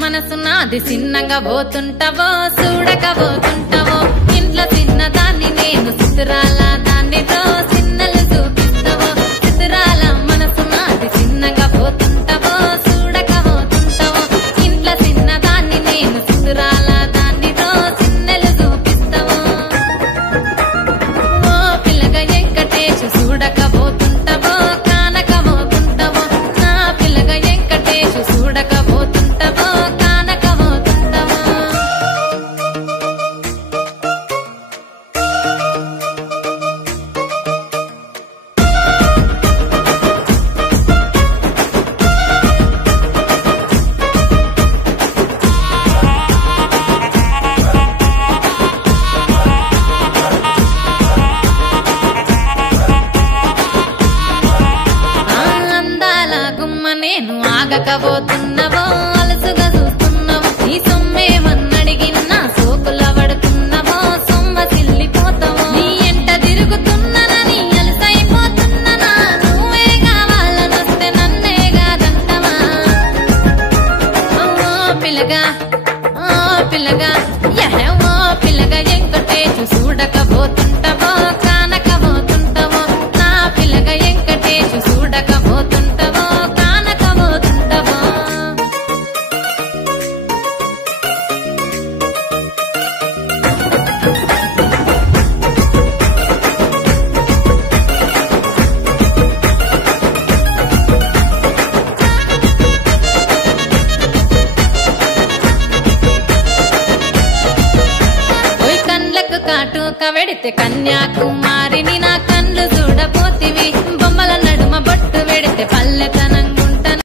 మనసు నాది చిన్నగా పోతుంటావో చూడకపోతుంటావో ఇంట్లో చిన్నదాన్ని నేను చిత్రాల దాన్నితో చిన్నలు చూపిస్తావో చిత్రాల మనసు నాది చిన్నగా పోతుంటావో చూడకపోతుంటావో ఇంట్లో చిన్నదాన్ని నేను చిత్రాల దాన్నితో చిన్నలు చూపిస్తావో ఓ పిల్లగా వెంకటేశు చూడకపోతుంటావో కానకపోతుంటావో నా పిల్లగా వెంకటేశు చూడకపోతుంటావో కానకపోతుంటావో అందాల గుమ్మ నేను ఆగకపోతున్నావో అలసుగా చూస్తున్నావో నీ సొమ్మేమన్నడిగినా సోకుల పడుతున్నావో సొమ్మ సిల్లిపోతావో నీ ఎంట తిరుగుతున్నానని అలసైపోతున్నానా నువ్వే కావాలనొస్తే నన్నే కాదంటవా ఓ పిల్లగా ఓ పిల్లగా వెంకటేశు చూడకపోతుంటావో కానకపోతుంటావో నా పిల్లగా వెంకటేశు చూడకపోతుంటావో కానకపోతుంటావో ఓయ్ కండ్లకు కాటుక వెడితే కన్యాకుమారిని నా